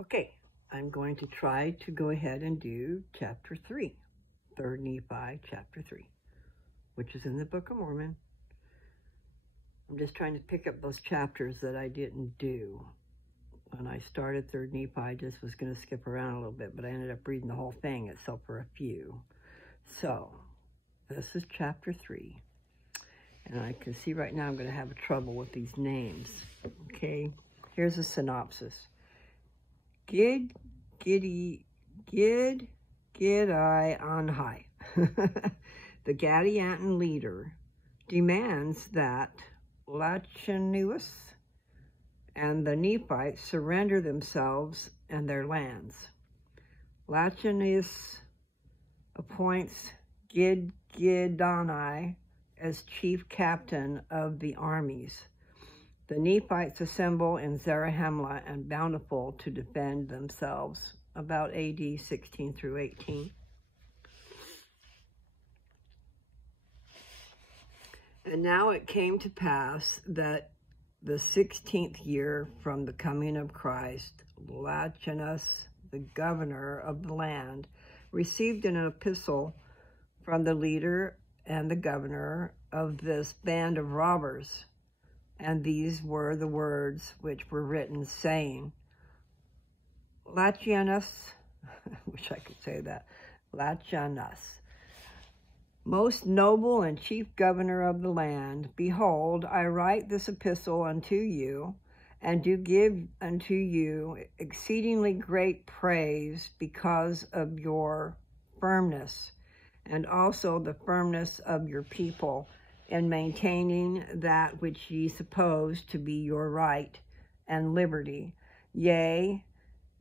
Okay, I'm going to try to go ahead and do chapter 3, 3rd Nephi chapter 3, which is in the Book of Mormon. I'm just trying to pick up those chapters that I didn't do. When I started 3rd Nephi, I just was going to skip around a little bit, but I ended up reading the whole thing except for a few. So, this is chapter 3. And I can see right now I'm going to have trouble with these names. Okay, here's a synopsis. Gid on high. The Gadianton leader demands that Lachanus and the Nephites surrender themselves and their lands. Lachanus appoints Gidani as chief captain of the armies. The Nephites assemble in Zarahemla and Bountiful to defend themselves, about AD 16 through 18. And now it came to pass that the 16th year from the coming of Christ, Lachanus, the governor of the land, received an epistle from the leader and the governor of this band of robbers. And these were the words which were written, saying, Lachanus, wish I could say that, Lachanus, most noble and chief governor of the land, behold, I write this epistle unto you, and do give unto you exceedingly great praise because of your firmness, and also the firmness of your people, in maintaining that which ye suppose to be your right and liberty. Yea,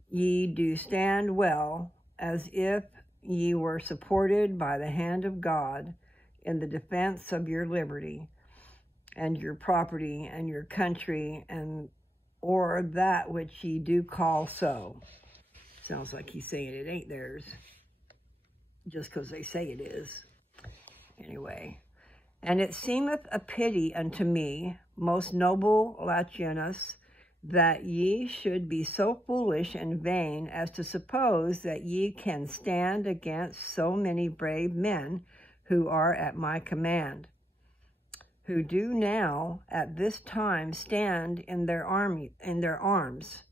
ye do stand well, as if ye were supported by the hand of God in the defense of your liberty and your property and your country, and or that which ye do call so. Sounds like he's saying it ain't theirs, just because they say it is. Anyway. And it seemeth a pity unto me, most noble Lachanus, that ye should be so foolish and vain as to suppose that ye can stand against so many brave men who are at my command, who do now at this time stand in their arms,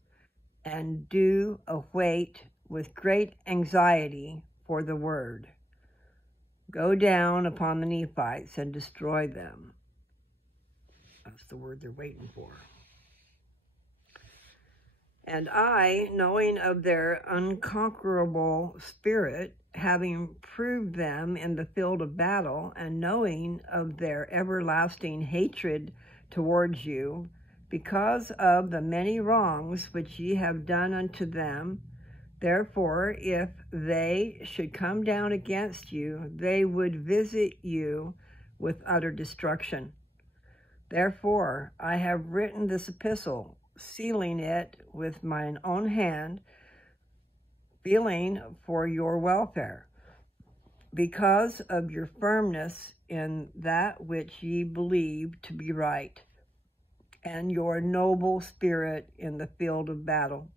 and do await with great anxiety for the word. Go down upon the Nephites and destroy them. That's the word they're waiting for. And I, knowing of their unconquerable spirit, having proved them in the field of battle, and knowing of their everlasting hatred towards you, because of the many wrongs which ye have done unto them, therefore, if they should come down against you, they would visit you with utter destruction. Therefore, I have written this epistle, sealing it with mine own hand, feeling for your welfare, because of your firmness in that which ye believe to be right, and your noble spirit in the field of battle.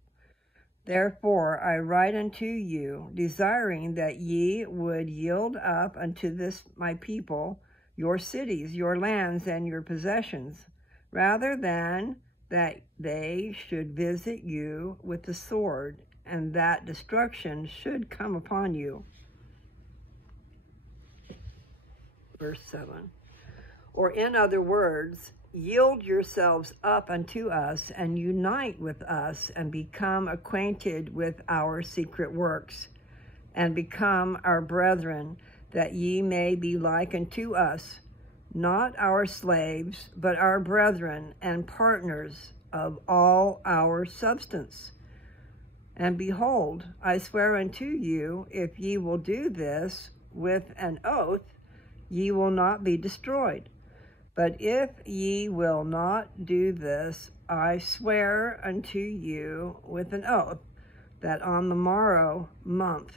Therefore I write unto you, desiring that ye would yield up unto this my people your cities, your lands, and your possessions, rather than that they should visit you with the sword, and that destruction should come upon you. Verse 7. Or in other words, yield yourselves up unto us, and unite with us, and become acquainted with our secret works, and become our brethren, that ye may be like unto us, not our slaves, but our brethren and partners of all our substance. And behold, I swear unto you, if ye will do this with an oath, ye will not be destroyed. But if ye will not do this, I swear unto you with an oath, that on the morrow month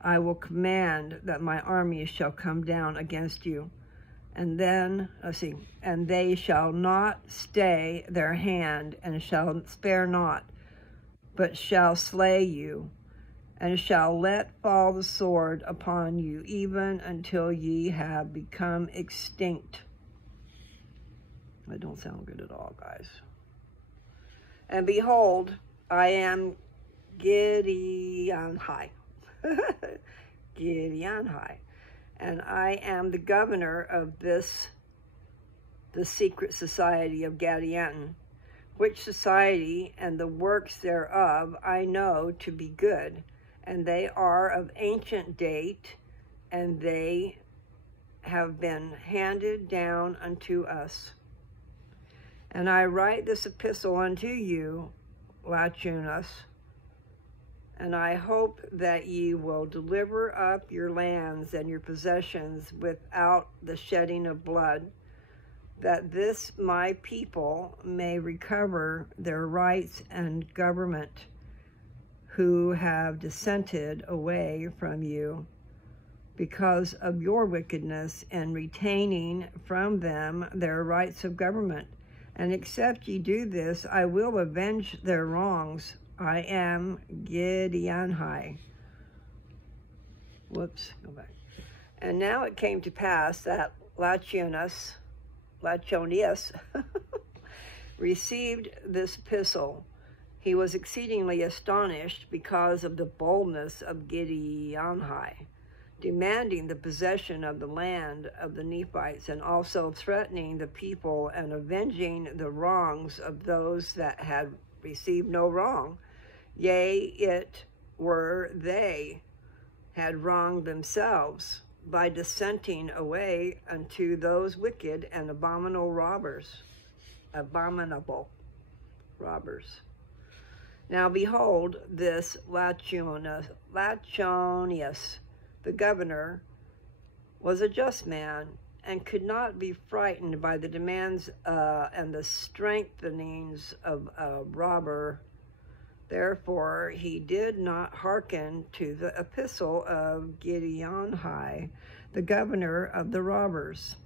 I will command that my armies shall come down against you. And then, and they shall not stay their hand, and shall spare not, but shall slay you, and shall let fall the sword upon you, even until ye have become extinct. That don't sound good at all, guys. And behold, I am Gideon, and I am the governor of the secret society of Gideon, which society and the works thereof I know to be good, and they are of ancient date, and they have been handed down unto us. And I write this epistle unto you, Lachunas, and I hope that ye will deliver up your lands and your possessions without the shedding of blood, that this my people may recover their rights and government, who have dissented away from you because of your wickedness in retaining from them their rights of government. And except ye do this, I will avenge their wrongs. I am Gideon. Whoops, go back. And now it came to pass that Lachonius received this epistle. He was exceedingly astonished because of the boldness of Gideon, demanding the possession of the land of the Nephites, and also threatening the people and avenging the wrongs of those that had received no wrong. Yea, it were they had wronged themselves by dissenting away unto those wicked and abominable robbers. Now behold, this Lachonius, the governor, was a just man, and could not be frightened by the demands and the strengthenings of a robber. Therefore he did not hearken to the epistle of Gideon, the governor of the robbers.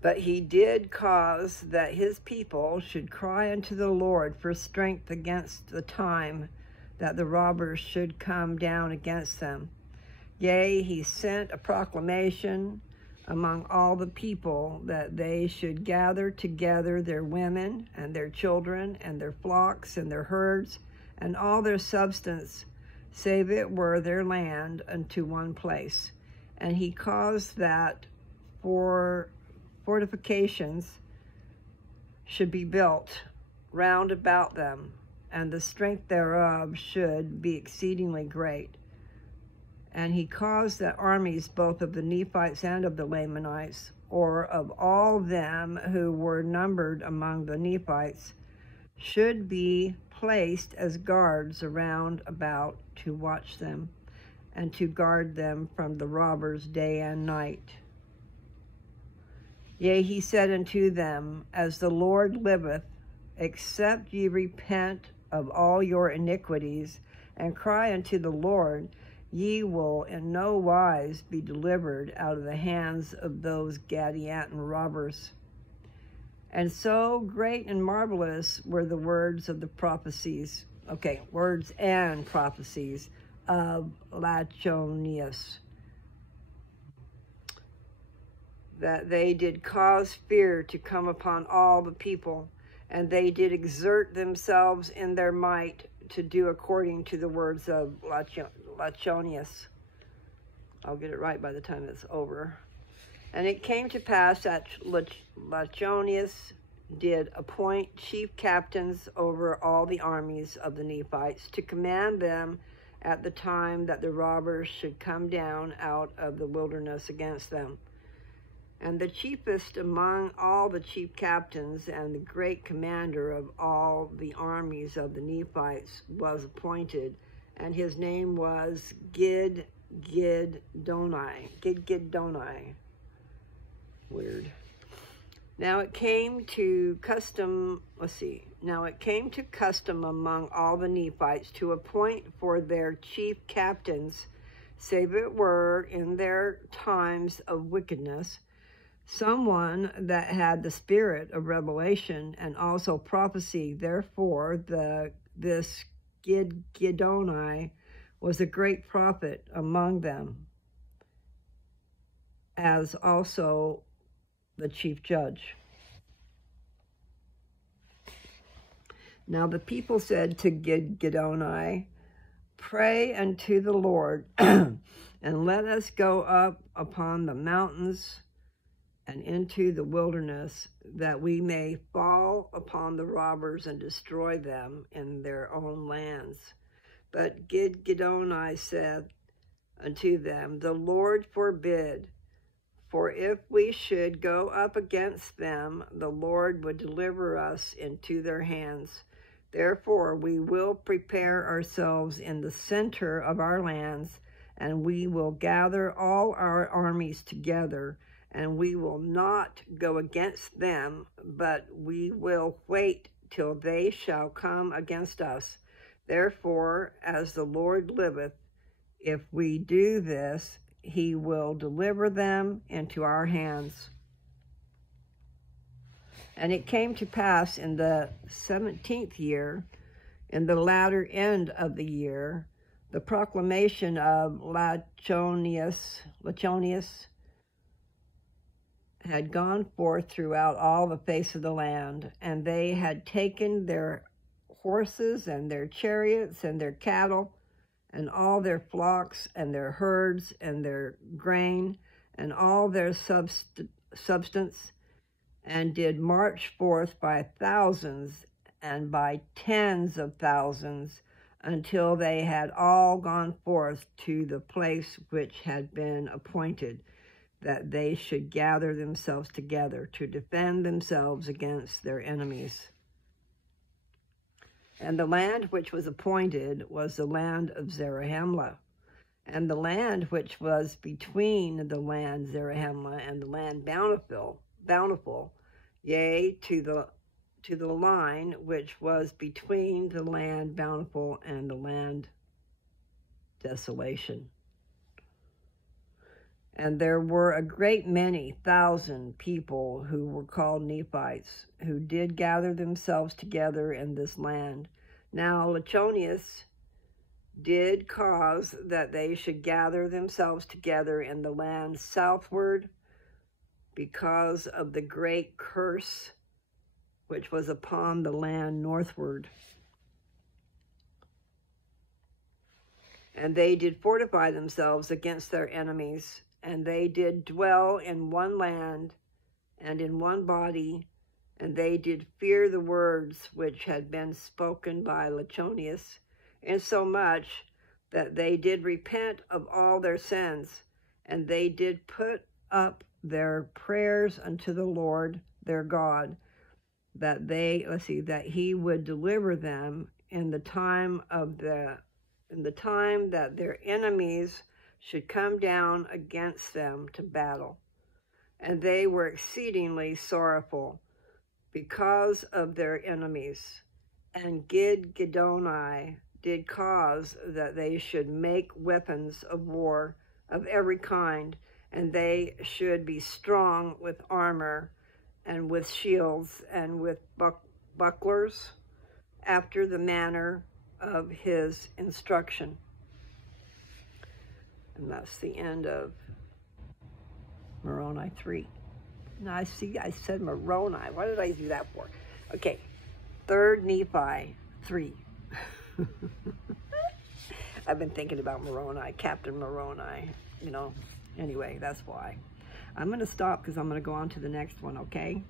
But he did cause that his people should cry unto the Lord for strength against the time that the robbers should come down against them. Yea, he sent a proclamation among all the people that they should gather together their women and their children and their flocks and their herds and all their substance, save it were their land, unto one place. And he caused that fortifications should be built round about them, and the strength thereof should be exceedingly great. And he caused that armies both of the Nephites and of the Lamanites, or of all them who were numbered among the Nephites, should be placed as guards around about to watch them, and to guard them from the robbers day and night. Yea, he said unto them, As the Lord liveth, except ye repent of all your iniquities, and cry unto the Lord, ye will in no wise be delivered out of the hands of those Gadianton robbers. And so great and marvelous were the words of the prophecies, words and prophecies of Lachonius, that they did cause fear to come upon all the people, and they did exert themselves in their might to do according to the words of Lachonius. I'll get it right by the time it's over. And it came to pass that Lachonius did appoint chief captains over all the armies of the Nephites, to command them at the time that the robbers should come down out of the wilderness against them. And the chiefest among all the chief captains and the great commander of all the armies of the Nephites was appointed, and his name was Gidgiddoni. Weird. Now it came to custom among all the Nephites to appoint for their chief captains, save it were in their times of wickedness, someone that had the spirit of revelation and also prophecy. Therefore, this Gideoni was a great prophet among them, as also the chief judge. Now the people said to Gideoni, "Pray unto the Lord, and let us go up upon the mountains and into the wilderness, that we may fall upon the robbers and destroy them in their own lands." But Gideoni said unto them, "The Lord forbid, for if we should go up against them, the Lord would deliver us into their hands. Therefore we will prepare ourselves in the center of our lands, and we will gather all our armies together, and we will not go against them, but we will wait till they shall come against us. Therefore, as the Lord liveth, if we do this, he will deliver them into our hands." And it came to pass in the 17th year, in the latter end of the year, the proclamation of Lachonius had gone forth throughout all the face of the land, and they had taken their horses and their chariots and their cattle and all their flocks and their herds and their grain and all their substance, and did march forth by thousands and by tens of thousands, until they had all gone forth to the place which had been appointed, that they should gather themselves together to defend themselves against their enemies. And the land which was appointed was the land of Zarahemla. And the land which was between the land Zarahemla and the land bountiful, yea, to the line which was between the land bountiful and the land desolation. And there were a great many thousand people who were called Nephites, who did gather themselves together in this land. Now Lachonius did cause that they should gather themselves together in the land southward, because of the great curse which was upon the land northward. And they did fortify themselves against their enemies, and they did dwell in one land and in one body, and they did fear the words which had been spoken by Lachonius, insomuch that they did repent of all their sins, and they did put up their prayers unto the Lord their God, that he would deliver them in the time that their enemies should come down against them to battle. And they were exceedingly sorrowful because of their enemies. And Gideoni did cause that they should make weapons of war of every kind, and they should be strong with armor and with shields and with bucklers, after the manner of his instruction. And that's the end of Moroni 3. Now I said Moroni. What did I do that for? Okay, 3rd Nephi 3. I've been thinking about Moroni, Captain Moroni, Anyway, that's why. I'm going to stop because I'm going to go on to the next one, okay?